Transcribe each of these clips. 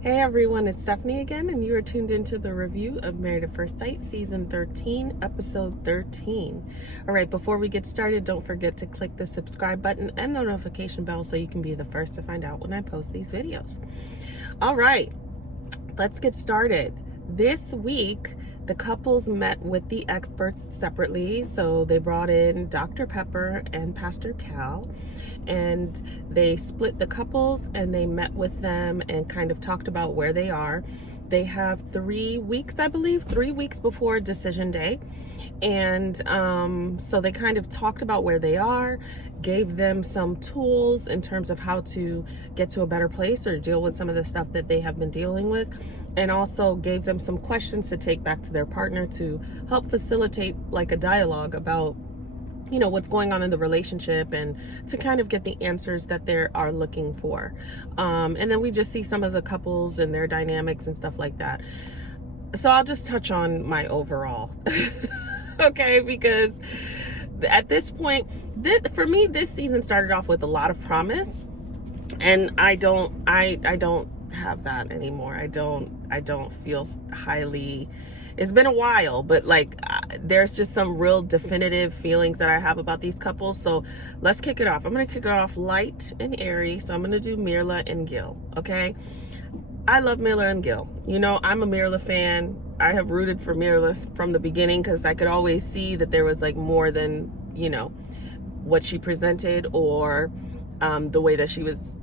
Hey everyone, it's Stephanie again, and you are tuned into the review of Married at First Sight, Season 13, Episode 13. All right, before we get started, don't forget to click the subscribe button and the notification bell so you can be the first to find out when I post these videos. All right, let's get started. This week, the couples met with the experts separately. So they brought in Dr. Pepper and Pastor Cal, and they split the couples and they met with them and kind of talked about where they are. They have 3 weeks, I believe, 3 weeks before decision day. And so they kind of talked about where they are, gave them some tools in terms of how to get to a better place or deal with some of the stuff that they have been dealing with, and also gave them some questions to take back to their partner to help facilitate like a dialogue about what's going on in the relationship and to kind of get the answers that they are looking for. And then we just see some of the couples and their dynamics and stuff like that. So I'll just touch on my overall. Okay, because at this point, for me, this season started off with a lot of promise, and I don't have that anymore. I don't feel highly. It's been a while, but there's just some real definitive feelings that I have about these couples. So let's kick it off. I'm going to kick it off light and airy. So I'm going to do Marilyn and Gil. Okay. I love Marilyn and Gil. I'm a Marilyn fan. I have rooted for Marilyn from the beginning because I could always see that there was more than, what she presented or the way that she was,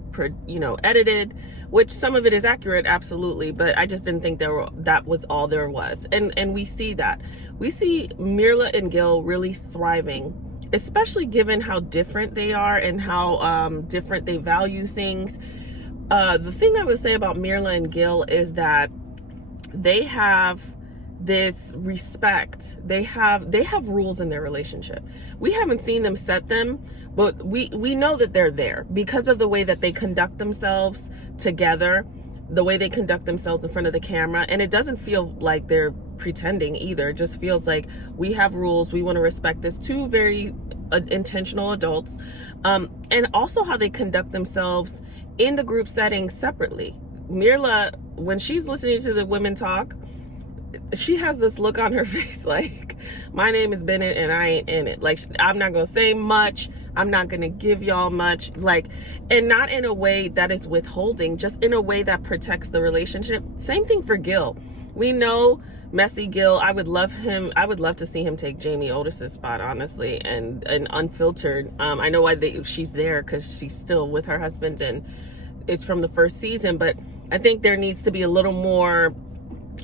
edited, which some of it is accurate, absolutely, but I just didn't think that was all there was. And we see that. We see Marilyn and Gil really thriving, especially given how different they are and how different they value things. The thing I would say about Marilyn and Gil is that they have this respect. They have rules in their relationship. We haven't seen them set them, but we know that they're there because of the way that they conduct themselves together, the way they conduct themselves in front of the camera. And it doesn't feel like they're pretending either. It just feels like we have rules. We want to respect this. Two very intentional adults. And also how they conduct themselves in the group setting separately. Mirla, when she's listening to the women talk, she has this look on her face like, my name is Bennett and I ain't in it. I'm not going to say much. I'm not going to give y'all much. And not in a way that is withholding, just in a way that protects the relationship. Same thing for Gil. We know Messy Gil. I would love to see him take Jamie Otis's spot, honestly, and unfiltered. I know why she's there, because she's still with her husband and it's from the first season, but I think there needs to be a little more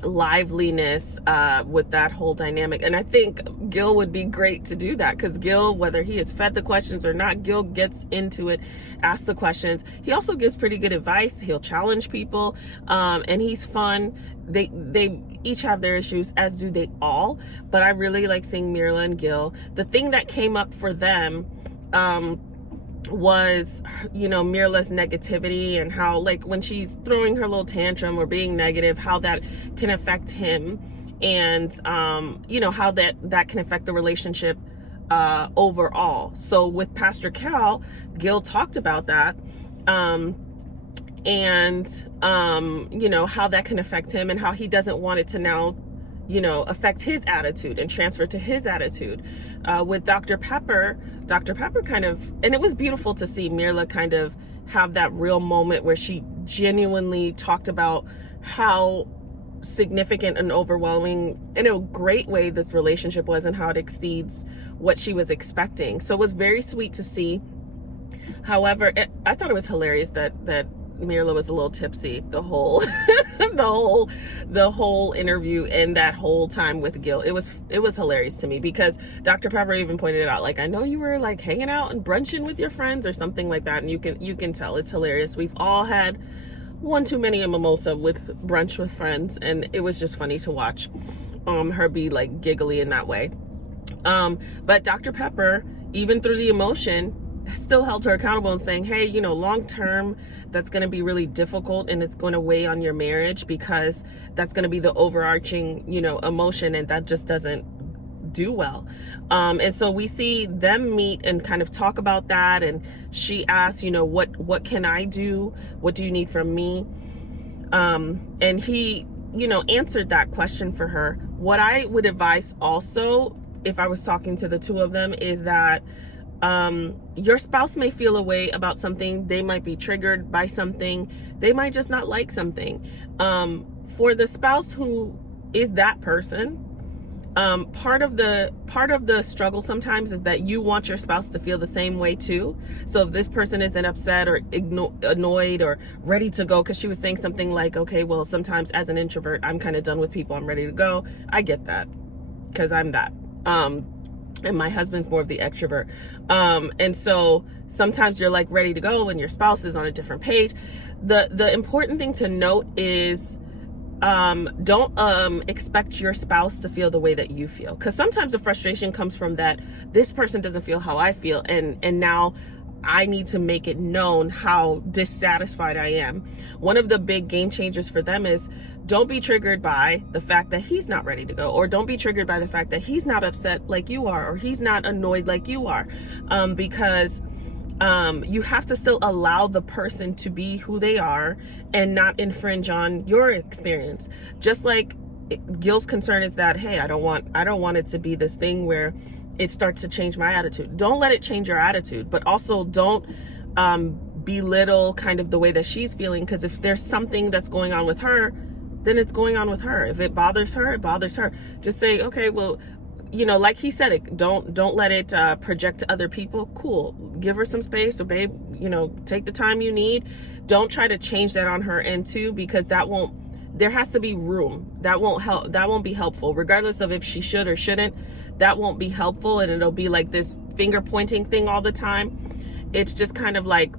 liveliness with that whole dynamic. And I think Gil would be great to do that, because Gil, whether he is fed the questions or not, Gil gets into it, asks the questions. He also gives pretty good advice. He'll challenge people, and he's fun. They each have their issues, as do they all, but I really like seeing Marilyn and Gil. The thing that came up for them was Mirla's negativity, and how when she's throwing her little tantrum or being negative, how that can affect him, and how that can affect the relationship overall. So with Pastor Cal, Gil talked about that, and how that can affect him and how he doesn't want it to now affect his attitude and transfer to his attitude. With Dr. Pepper kind of, and it was beautiful to see Mirla kind of have that real moment where she genuinely talked about how significant and overwhelming in a great way this relationship was and how it exceeds what she was expecting. So it was very sweet to see. However, I thought it was hilarious that Mirla was a little tipsy the whole the whole interview and that whole time with Gil. It was hilarious to me, because Dr. Pepper even pointed it out, I know you were hanging out and brunching with your friends or something like that, and you can tell it's hilarious. We've all had one too many a mimosa with brunch with friends, and it was just funny to watch her be giggly in that way. But Dr. Pepper, even through the emotion, still held her accountable and saying, hey, long term, that's going to be really difficult, and it's going to weigh on your marriage, because that's going to be the overarching, emotion, and that just doesn't do well. And so we see them meet and kind of talk about that. And she asks, what can I do? What do you need from me? And he, answered that question for her. What I would advise also, if I was talking to the two of them, is that your spouse may feel a way about something. They might be triggered by something. They might just not like something. For the spouse who is that person, part of the struggle sometimes is that you want your spouse to feel the same way too. So if this person isn't upset or annoyed or ready to go, because she was saying something like, okay, well, sometimes as an introvert, I'm kind of done with people, I'm ready to go. I get that, because I'm that. And my husband's more of the extrovert. And so sometimes you're like ready to go and your spouse is on a different page. The important thing to note is, don't expect your spouse to feel the way that you feel, because sometimes the frustration comes from that this person doesn't feel how I feel, and now I need to make it known how dissatisfied I am. One of the big game changers for them is, don't be triggered by the fact that he's not ready to go, or don't be triggered by the fact that he's not upset like you are, or he's not annoyed like you are, because you have to still allow the person to be who they are and not infringe on your experience. Just like Gil's concern is that, hey, I don't want it to be this thing where it starts to change my attitude. Don't let it change your attitude, but also don't belittle kind of the way that she's feeling, because if there's something that's going on with her, then it's going on with her. If it bothers her, it bothers her. Just say, okay, well, like he said, don't let it project to other people. Cool. Give her some space. So babe, take the time you need. Don't try to change that on her end too, because there has to be room. That won't help. That won't be helpful, regardless of if she should or shouldn't. That won't be helpful. And it'll be like this finger pointing thing all the time. It's just kind of like,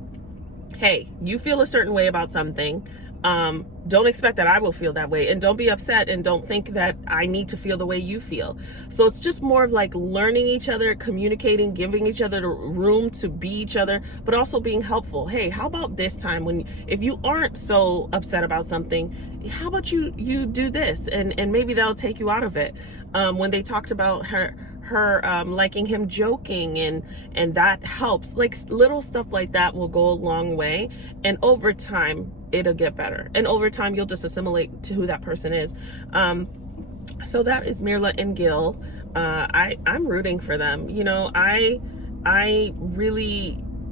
hey, you feel a certain way about something. Don't expect that I will feel that way, and don't be upset, and don't think that I need to feel the way you feel. So it's just more of like learning each other, communicating, giving each other the room to be each other, but also being helpful. Hey, how about this time if you aren't so upset about something, how about you do this, and maybe that'll take you out of it. When they talked about her liking him joking, and that helps, like little stuff like that will go a long way, and over time it'll get better, and over time you'll just assimilate to who that person is. So that is Marilyn and Gil. I'm rooting for them.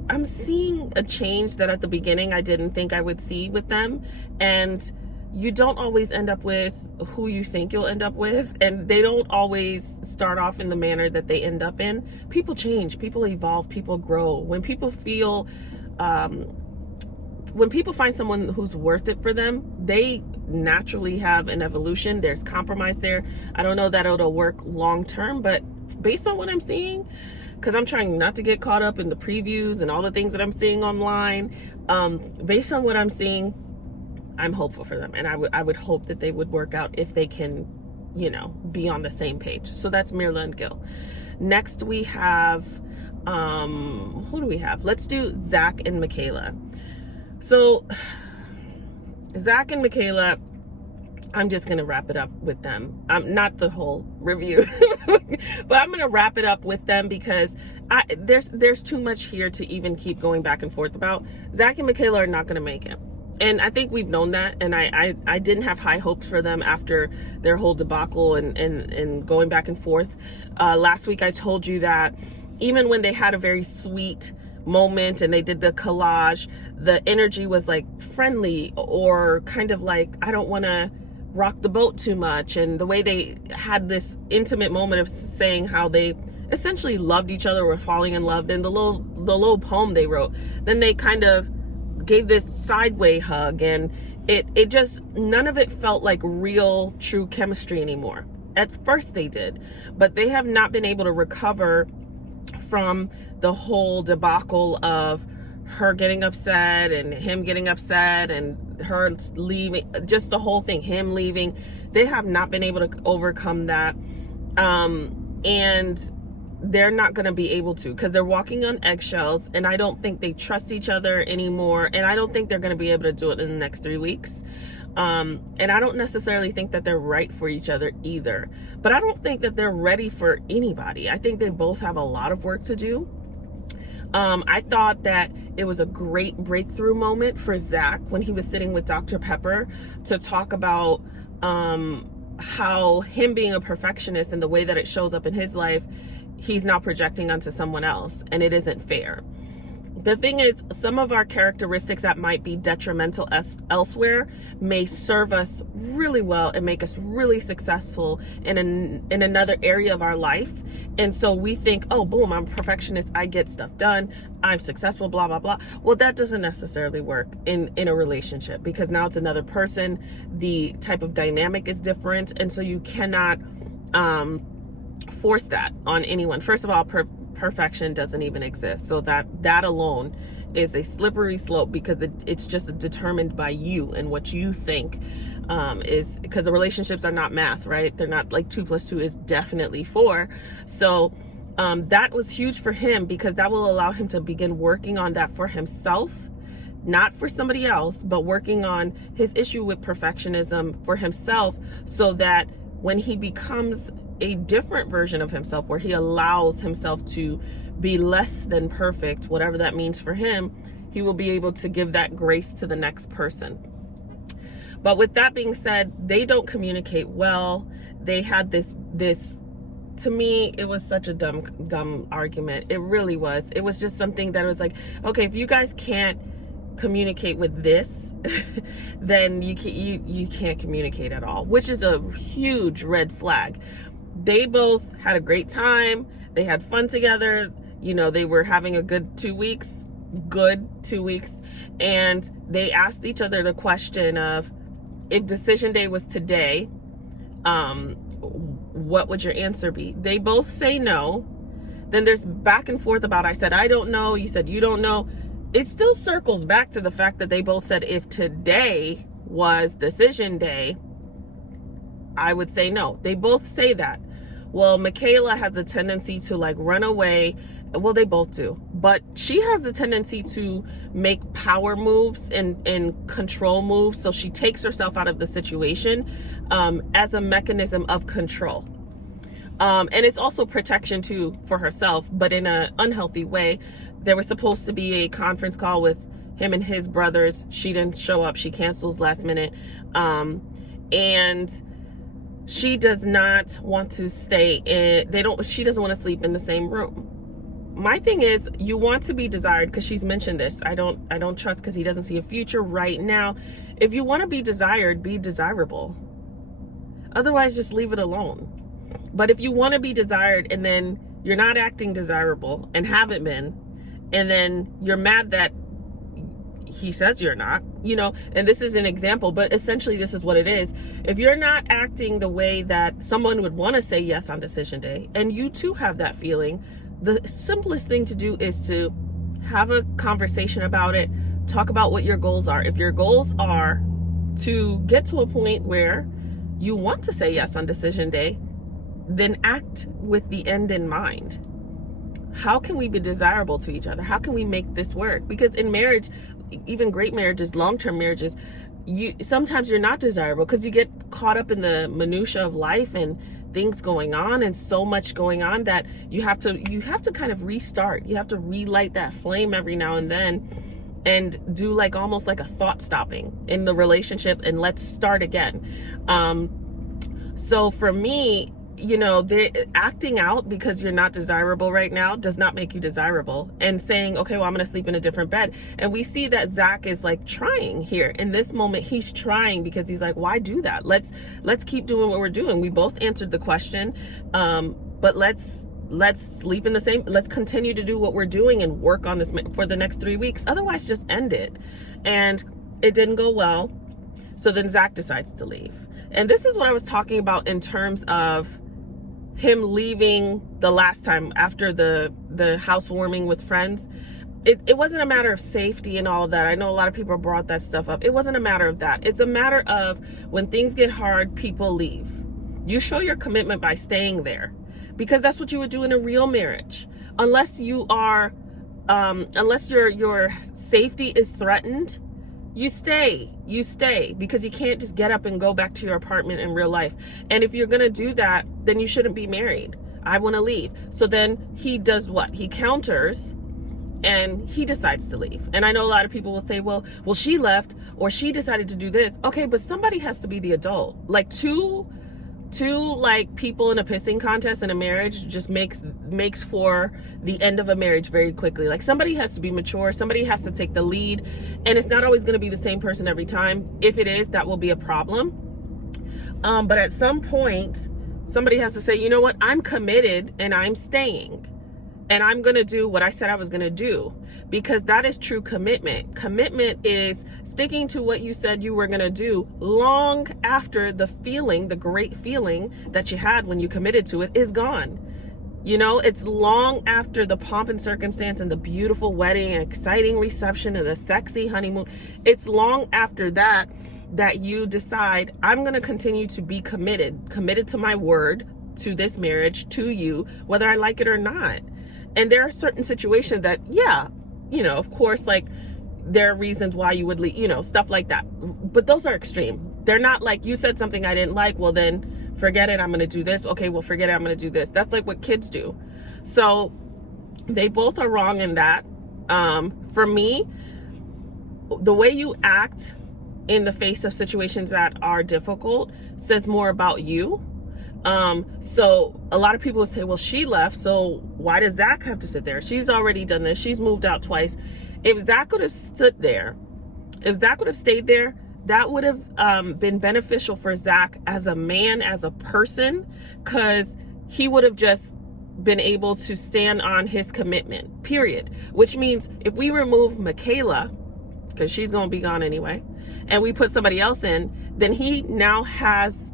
I'm seeing a change that at the beginning I didn't think I would see with them, and you don't always end up with who you think you'll end up with, and they don't always start off in the manner that they end up in. People change, people evolve, people grow. When people find someone who's worth it for them, they naturally have an evolution. There's compromise there. I don't know that it'll work long term, but based on what I'm seeing, because I'm trying not to get caught up in the previews and all the things that I'm seeing online, based on what I'm seeing, I'm hopeful for them, and I would hope that they would work out if they can, be on the same page. So that's Marilyn Gil. Next we have, who do we have? Let's do Zach and Michaela. So Zach and Michaela, I'm just gonna wrap it up with them. Not the whole review, but I'm gonna wrap it up with them because there's too much here to even keep going back and forth about. Zach and Michaela are not gonna make it. And I think we've known that, and I didn't have high hopes for them after their whole debacle and going back and forth. Last week I told you that even when they had a very sweet moment and they did the collage, the energy was like friendly, or kind of like, I don't want to rock the boat too much. And the way they had this intimate moment of saying how they essentially loved each other, were falling in love, and the little poem they wrote, then they kind of gave this sideway hug, and it just, none of it felt like real true chemistry anymore. At first they did, but they have not been able to recover from the whole debacle of her getting upset and him getting upset and her leaving, just the whole thing, him leaving. They have not been able to overcome that, and they're not going to be able to, because they're walking on eggshells, and I don't think they trust each other anymore, and I don't think they're going to be able to do it in the next 3 weeks. And I don't necessarily think that they're right for each other either, but I don't think that they're ready for anybody. I think they both have a lot of work to do. I thought that it was a great breakthrough moment for Zach when he was sitting with Dr. Pepper to talk about how him being a perfectionist and the way that it shows up in his life, he's now projecting onto someone else, and it isn't fair. The thing is, some of our characteristics that might be detrimental elsewhere may serve us really well and make us really successful in another area of our life. And so we think, oh, boom, I'm a perfectionist. I get stuff done. I'm successful, blah, blah, blah. Well, that doesn't necessarily work in a relationship, because now it's another person. The type of dynamic is different. And so you cannot force that on anyone. First of all, perfection doesn't even exist, so that alone is a slippery slope, because it's just determined by you and what you think is, because the relationships are not math, right? They're not like 2 + 2 is definitely 4. So that was huge for him, because that will allow him to begin working on that for himself, not for somebody else, but working on his issue with perfectionism for himself, so that when he becomes a different version of himself, where he allows himself to be less than perfect, whatever that means for him, he will be able to give that grace to the next person. But with that being said, they don't communicate well. They had this, to me, it was such a dumb argument. It really was. It was just something that was like, okay, if you guys can't communicate with this, then you can't communicate at all, which is a huge red flag. They both had a great time. They had fun together. You know, they were having a good 2 weeks, and they asked each other the question of, if decision day was today, what would your answer be? They both say no. Then there's back and forth about, I said I don't know, you said you don't know. It still circles back to the fact that they both said, if today was decision day, I would say no. They both say that. Well, Michaela has a tendency to like run away. Well, they both do. But she has the tendency to make power moves and control moves. So she takes herself out of the situation as a mechanism of control. And it's also protection too for herself, but in an unhealthy way. There was supposed to be a conference call with him and his brothers. She didn't show up. She cancels last minute. And she does not want to stay in, she doesn't want to sleep in the same room. My thing is, you want to be desired, because she's mentioned this. I don't trust, because he doesn't see a future right now. If you want to be desired, be desirable. Otherwise, just leave it alone. But if you want to be desired and then you're not acting desirable and haven't been, and then you're mad that he says you're not, you know, and this is an example, but essentially this is what it is. If you're not acting the way that someone would want to say yes on decision day, and you too have that feeling, the simplest thing to do is to have a conversation about it. Talk about what your goals are. If your goals are to get to a point where you want to say yes on decision day, then act with the end in mind. How can we be desirable to each other? How can we make this work? Because in marriage, even great marriages, long-term marriages, sometimes you're not desirable, because you get caught up in the minutia of life and things going on, and so much going on, that you have to kind of restart. You have to relight that flame every now and then, and do like almost like a thought stopping in the relationship, and let's start again. So for me, you know, acting out because you're not desirable right now does not make you desirable, and saying, okay, well, I'm going to sleep in a different bed. And we see that Zach is like trying here in this moment. He's trying, because he's like, why do that? Let's keep doing what we're doing. We both answered the question. But let's sleep in the same, let's continue to do what we're doing and work on this for the next 3 weeks. Otherwise, just end it. And it didn't go well. So then Zach decides to leave. And this is what I was talking about in terms of him leaving the last time after the housewarming with friends. It wasn't a matter of safety and all of that. I know a lot of people brought that stuff up. It wasn't a matter of that. It's a matter of when things get hard, people leave. You show your commitment by staying there, because that's what you would do in a real marriage. Unless you are, unless your safety is threatened, you stay, because you can't just get up and go back to your apartment in real life. And if you're going to do that, then you shouldn't be married. I want to leave. So then he does what? He counters and he decides to leave. And I know a lot of people will say, well, she left, or she decided to do this. Okay, but somebody has to be the adult. Like two like people in a pissing contest in a marriage just makes for the end of a marriage very quickly. Like, somebody has to be mature, somebody has to take the lead, and it's not always going to be the same person every time. If it is, that will be a problem. But at some point, somebody has to say, you know what, I'm committed and I'm staying, and I'm going to do what I said I was going to do, because that is true commitment. Commitment is sticking to what you said you were going to do long after the great feeling that you had when you committed to it is gone. You know, it's long after the pomp and circumstance and the beautiful wedding and exciting reception and the sexy honeymoon. It's long after that you decide, I'm going to continue to be committed to my word, to this marriage, to you, whether I like it or not. And there are certain situations that, yeah, you know, of course, like, there are reasons why you would leave, you know, stuff like that. But those are extreme. They're not like, you said something I didn't like, well then forget it, I'm going to do this. Okay, well, forget it, I'm going to do this. That's like what kids do. So they both are wrong in that. For me, the way you act in the face of situations that are difficult says more about you. So a lot of people would say, well, she left, so why does Zach have to sit there? She's already done this. She's moved out twice. If Zach would have stood there, if Zach would have stayed there, that would have been beneficial for Zach as a man, as a person, because he would have just been able to stand on his commitment, period. Which means if we remove Michaela, because she's going to be gone anyway, and we put somebody else in, then he now has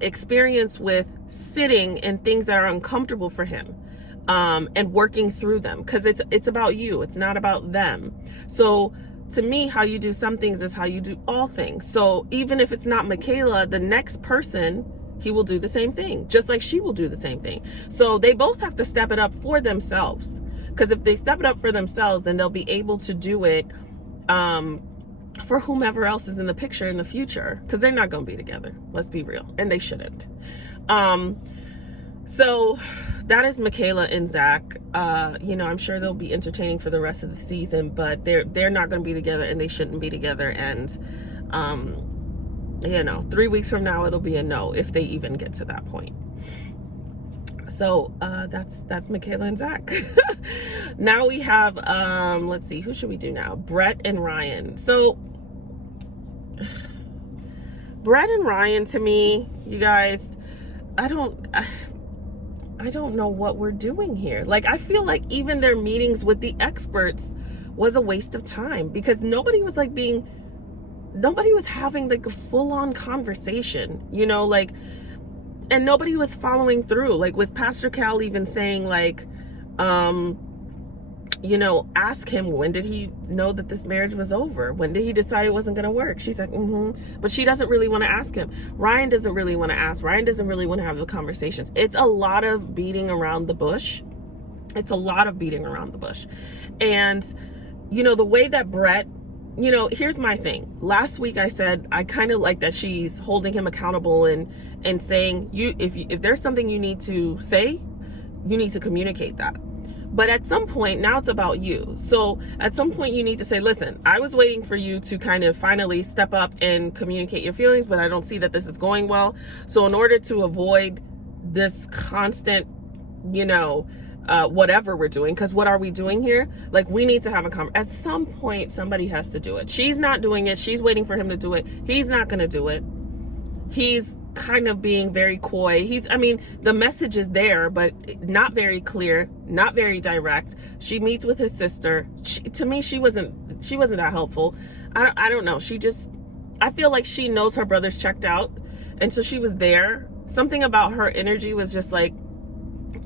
experience with sitting in things that are uncomfortable for him, and working through them, because it's about you, it's not about them. So to me, how you do some things is how you do all things. So even if it's not Michaela, the next person, he will do the same thing, just like she will do the same thing. So they both have to step it up for themselves, because if they step it up for themselves, then they'll be able to do it for whomever else is in the picture in the future, because they're not going to be together, let's be real, and they shouldn't. So that is Michaela and Zach. You know, I'm sure they'll be entertaining for the rest of the season, but they're not going to be together, and they shouldn't be together. And you know, 3 weeks from now it'll be a no, if they even get to that point. So that's Michaela and Zach. Now we have let's see, who should we do now? Brett and Ryan. So Brett and Ryan, to me, you guys, I don't know what we're doing here. Like, I feel like even their meetings with the experts was a waste of time, because nobody was having like a full-on conversation, you know, like, and nobody was following through, like with Pastor Cal even saying, like, you know, ask him, when did he know that this marriage was over? When did he decide it wasn't going to work? She's like, but she doesn't really want to ask him. Ryan doesn't really want to ask. Ryan doesn't really want to have the conversations. It's a lot of beating around the bush. And, you know, the way that Brett, you know, here's my thing. Last week I said I kind of like that she's holding him accountable and saying, if there's something you need to say, you need to communicate that. But at some point, now it's about you. So at some point you need to say, listen, I was waiting for you to kind of finally step up and communicate your feelings, but I don't see that this is going well. So in order to avoid this constant, you know, whatever we're doing, because what are we doing here? Like, we need to have a conversation. At some point, somebody has to do it. She's not doing it. She's waiting for him to do it. He's not going to do it. He's kind of being very coy. I mean, the message is there, but not very clear, not very direct. She meets with his sister. To me, she wasn't that helpful. I don't know. I feel like she knows her brother's checked out, and so she was there. Something about her energy was just like,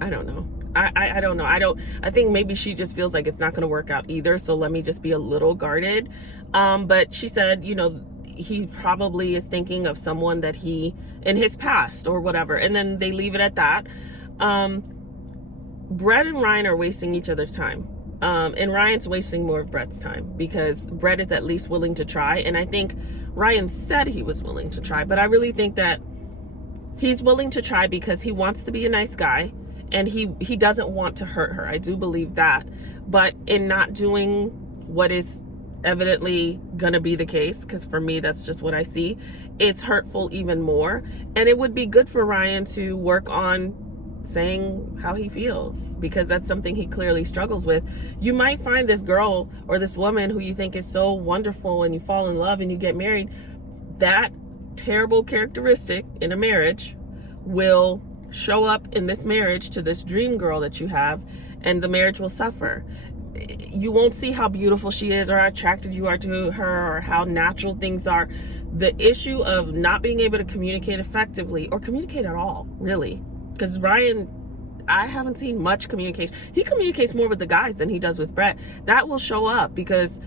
I don't know. I don't know. I think maybe she just feels like it's not going to work out either. So let me just be a little guarded. But she said, you know, he probably is thinking of someone that he, in his past or whatever. And then they leave it at that. Brett and Ryan are wasting each other's time. And Ryan's wasting more of Brett's time, because Brett is at least willing to try. And I think Ryan said he was willing to try, but I really think that he's willing to try because he wants to be a nice guy. and he doesn't want to hurt her. I do believe that, but in not doing what is evidently gonna be the case, because for me that's just what I see, it's hurtful even more. And it would be good for Ryan to work on saying how he feels, because that's something he clearly struggles with. You might find this girl or this woman who you think is so wonderful, and you fall in love and you get married. That terrible characteristic in a marriage will show up in this marriage to this dream girl that you have, and the marriage will suffer. You won't see how beautiful she is, or how attracted you are to her, or how natural things are. The issue of not being able to communicate effectively, or communicate at all, really, because Ryan, I haven't seen much communication. He communicates more with the guys than he does with Brett. That will show up, because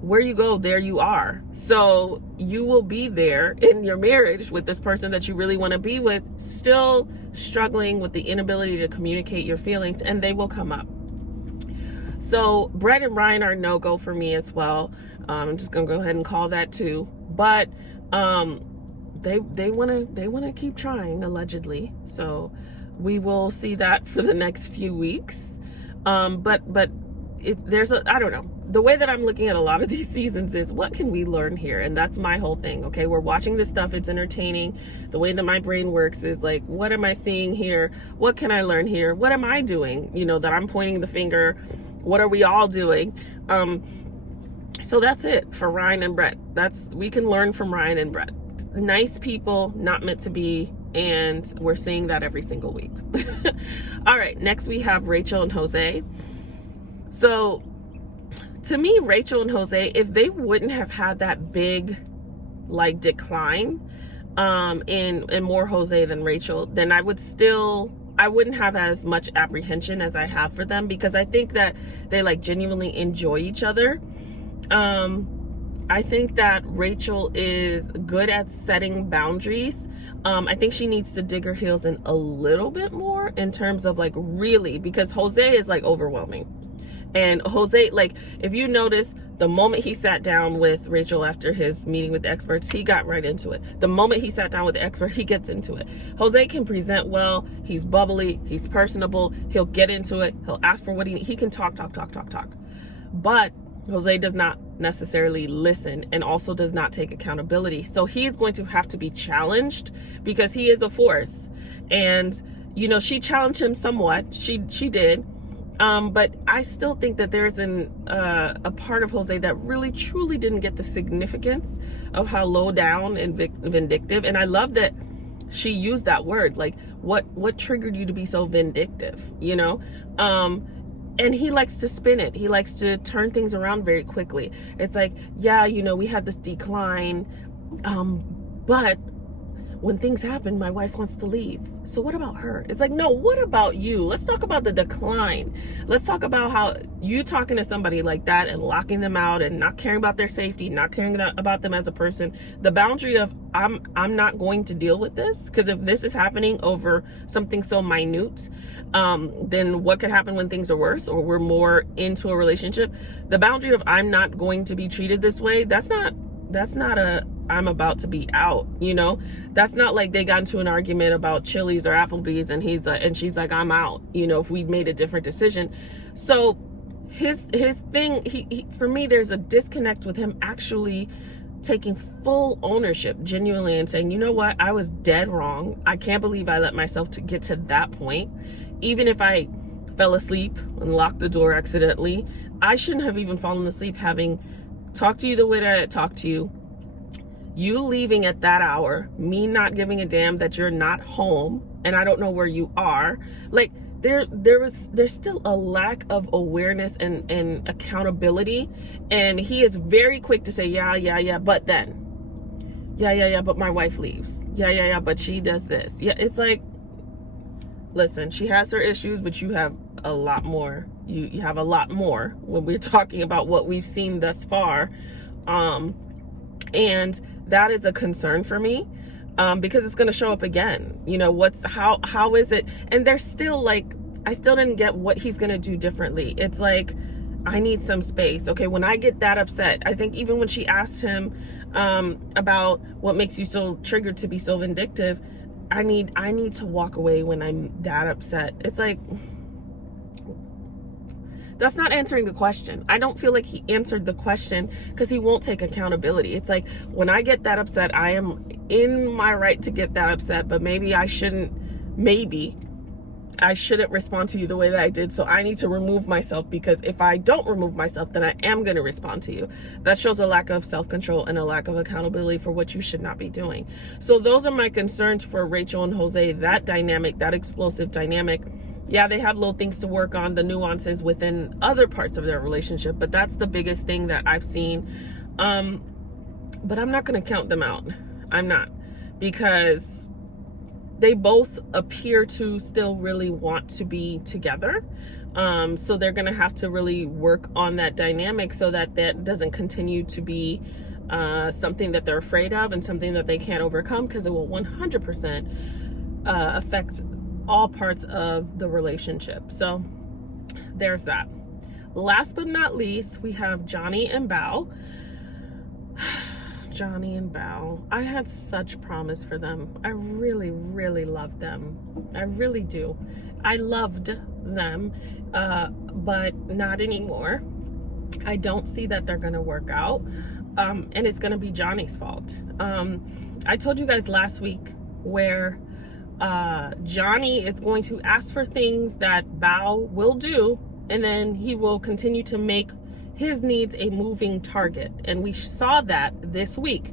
where you go, there you are. So you will be there in your marriage with this person that you really want to be with, still struggling with the inability to communicate your feelings, and they will come up. So Brett and Ryan are no-go for me as well. I'm just gonna go ahead and call that too. But they wanna keep trying, allegedly. So we will see that for the next few weeks. But I don't know. The way that I'm looking at a lot of these seasons is, what can we learn here? And that's my whole thing. Okay, we're watching this stuff, it's entertaining. The way that my brain works is like, what am I seeing here? What can I learn here? What am I doing? That I'm pointing the finger. What are we all doing? So that's it for Ryan and Brett. We can learn from Ryan and Brett. Nice people, not meant to be, and we're seeing that every single week. All right, next we have Rachel and Jose. So to me, Rachel and Jose, if they wouldn't have had that big decline in more Jose than Rachel, then I wouldn't have as much apprehension as I have for them, because I think that they genuinely enjoy each other. I think that Rachel is good at setting boundaries. I think she needs to dig her heels in a little bit more in terms of really, because Jose is overwhelming. And Jose, if you notice, the moment he sat down with Rachel after his meeting with the experts, he got right into it. The moment he sat down with the expert, he gets into it. Jose can present well. He's bubbly. He's personable. He'll get into it. He'll ask for what he can talk. But Jose does not necessarily listen, and also does not take accountability. So he is going to have to be challenged, because he is a force. And, she challenged him somewhat. She did. But I still think that there's a part of Jose that really truly didn't get the significance of how low down and vindictive. And I love that she used that word. What triggered you to be so vindictive? And he likes to spin it. He likes to turn things around very quickly. It's we had this decline, but when things happen, my wife wants to leave. So what about her? It's no, what about you? Let's talk about the decline. Let's talk about how you talking to somebody like that and locking them out and not caring about their safety, not caring about them as a person. The boundary of, I'm not going to deal with this, because if this is happening over something so minute, then what could happen when things are worse, or we're more into a relationship? The boundary of, I'm not going to be treated this way, that's not a I'm about to be out, that's not they got into an argument about Chili's or Applebee's and she's I'm out, if we made a different decision. So his thing, he for me, there's a disconnect with him actually taking full ownership genuinely and saying, you know what, I was dead wrong. I can't believe I let myself to get to that point. Even if I fell asleep and locked the door accidentally, I shouldn't have even fallen asleep having talked to you the way that I talked to you. You leaving at that hour, me not giving a damn that you're not home and I don't know where you are. There's still a lack of awareness and accountability, and he is very quick to say yeah, but then but my wife leaves, but she does this. It's listen, she has her issues, but you have a lot more. You have a lot more when we're talking about what we've seen thus far, and that is a concern for me, because it's going to show up again. How is it? And there's still I still didn't get what he's going to do differently. It's I need some space. Okay, when I get that upset, I think even when she asked him about what makes you so triggered to be so vindictive, I need to walk away when I'm that upset. It's like, that's not answering the question. I don't feel like he answered the question because he won't take accountability. It's like, when I get that upset, I am in my right to get that upset, but maybe I shouldn't respond to you the way that I did. So I need to remove myself, because if I don't remove myself, then I am going to respond to you. That shows a lack of self-control and a lack of accountability for what you should not be doing. So those are my concerns for Rachel and Jose, that dynamic, that explosive dynamic. Yeah, they have little things to work on, the nuances within other parts of their relationship, but that's the biggest thing that I've seen. But I'm not going to count them out. I'm not, because they both appear to still really want to be together. So they're going to have to really work on that dynamic so that that doesn't continue to be something that they're afraid of and something that they can't overcome, because it will 100% affect all parts of the relationship. So there's that. Last but not least, we have Johnny and Bao. Johnny and Bao. I had such promise for them. I really, really loved them. I really do. I loved them, but not anymore. I don't see that they're going to work out. And it's going to be Johnny's fault. I told you guys last week where Johnny is going to ask for things that Bao will do, and then he will continue to make his needs a moving target. And we saw that this week,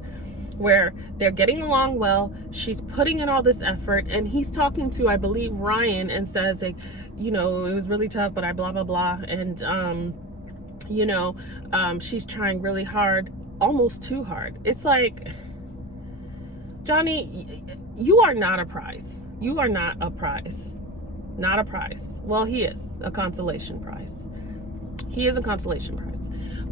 where they're getting along well, she's putting in all this effort, and he's talking to, I believe, Ryan, and says, like, you know, it was really tough, but I blah blah blah, and you know, she's trying really hard, almost too hard. It's like, Johnny, you are not a prize. You are not a prize. Not a prize. Well, he is a consolation prize. He is a consolation prize.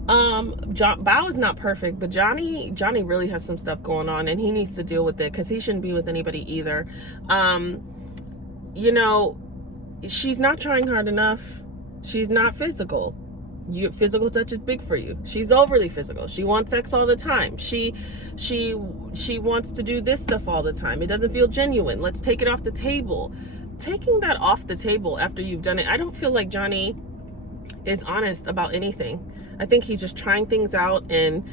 Bao is not perfect, but Johnny really has some stuff going on, and he needs to deal with it, because he shouldn't be with anybody either. You know, she's not trying hard enough. She's not physical. Physical touch is big for you. She's overly physical. She wants sex all the time. She wants to do this stuff all the time. It doesn't feel genuine. Let's take it off the table. Taking that off the table after you've done it, I don't feel like Johnny is honest about anything. I think he's just trying things out, and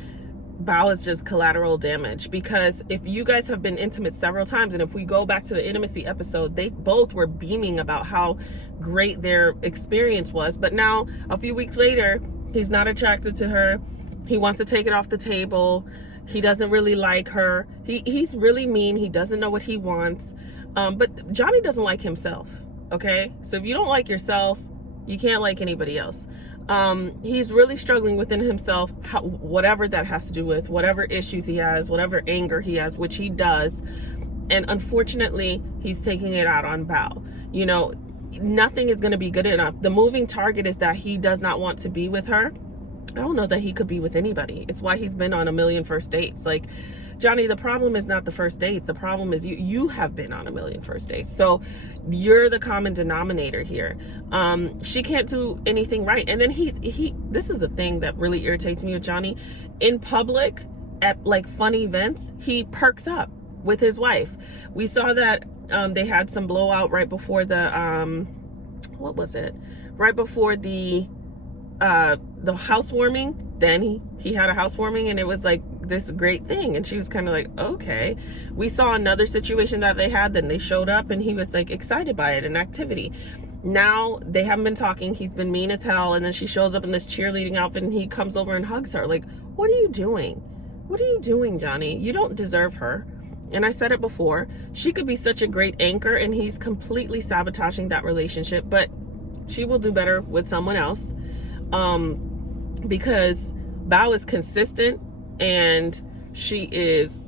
Bao is just collateral damage. Because if you guys have been intimate several times, and if we go back to the intimacy episode, they both were beaming about how great their experience was. But now, a few weeks later, he's not attracted to her. He wants to take it off the table. He doesn't really like her. He's really mean. He doesn't know what he wants. But Johnny doesn't like himself, okay? So if you don't like yourself, you can't like anybody else. He's really struggling within himself, whatever that has to do with, whatever issues he has, whatever anger he has, which he does. And unfortunately, he's taking it out on Bao. You know, nothing is going to be good enough. The moving target is that he does not want to be with her. I don't know that he could be with anybody. It's why he's been on a million first dates. Like, Johnny, the problem is not the first dates. The problem is you have been on a million first dates. So you're the common denominator here. She can't do anything right. And then this is the thing that really irritates me with Johnny. In public, at like fun events, he perks up with his wife. We saw that they had some blowout right before the what was it? Right before the housewarming. Then he had a housewarming, and it was like this great thing, and she was kind of like, okay. We saw another situation that they had, then they showed up, and he was like excited by it, an activity. Now they haven't been talking. He's been mean as hell, and then she shows up in this cheerleading outfit, and he comes over and hugs her. Like, what are you doing? What are you doing, Johnny? You don't deserve her. And I said it before, she could be such a great anchor, and he's completely sabotaging that relationship, but she will do better with someone else. Because Bao is consistent, and she is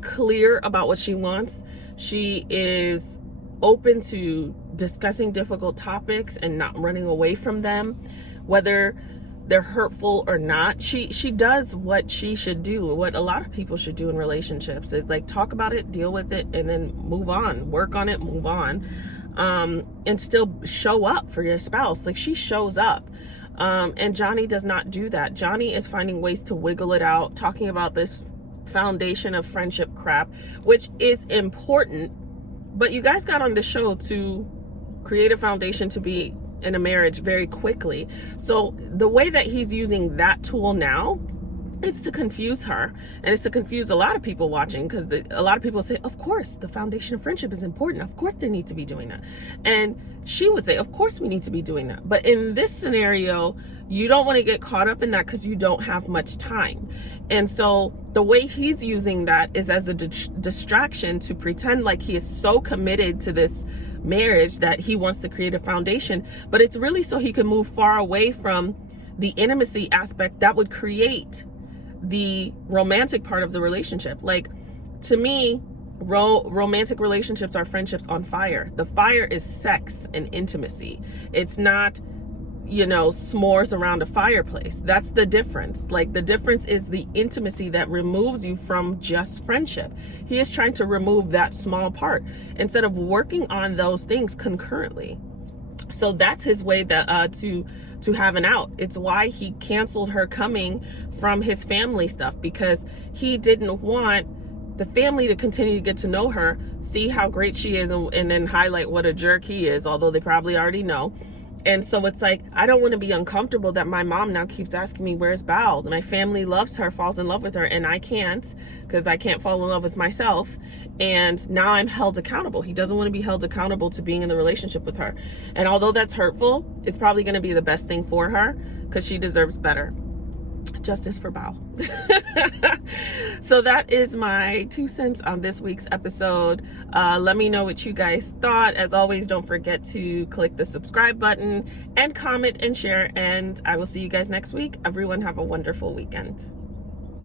clear about what she wants. She is open to discussing difficult topics and not running away from them, whether they're hurtful or not. She does what she should do, what a lot of people should do in relationships, is like talk about it, deal with it, and then move on, work on it, move on, and still show up for your spouse. Like, she shows up. And Johnny does not do that. Johnny is finding ways to wiggle it out, talking about this foundation of friendship crap, which is important, but you guys got on the show to create a foundation to be in a marriage very quickly. So the way that he's using that tool now, it's to confuse her, and it's to confuse a lot of people watching, because a lot of people say, of course, the foundation of friendship is important. Of course they need to be doing that. And she would say, of course we need to be doing that. But in this scenario, you don't want to get caught up in that because you don't have much time. And so the way he's using that is as a distraction to pretend like he is so committed to this marriage that he wants to create a foundation, but it's really so he can move far away from the intimacy aspect that would create the romantic part of the relationship. Like, to me, romantic relationships are friendships on fire. The fire is sex and intimacy. It's not, s'mores around a fireplace. That's the difference. Like, the difference is the intimacy that removes you from just friendship. He is trying to remove that small part instead of working on those things concurrently. So that's his way that to have an out. It's why he canceled her coming from his family stuff, because he didn't want the family to continue to get to know her, see how great she is, and then highlight what a jerk he is, although they probably already know. And so it's like, I don't want to be uncomfortable that my mom now keeps asking me, where's Bao? My family loves her, falls in love with her, and I can't, because I can't fall in love with myself. And now I'm held accountable. He doesn't want to be held accountable to being in the relationship with her. And although that's hurtful, it's probably going to be the best thing for her, because she deserves better. Justice for Bao. So that is my 2 cents on this week's episode. Let me know what you guys thought. As always, don't forget to click the subscribe button and comment and share, and I will see you guys next week. Everyone have a wonderful weekend.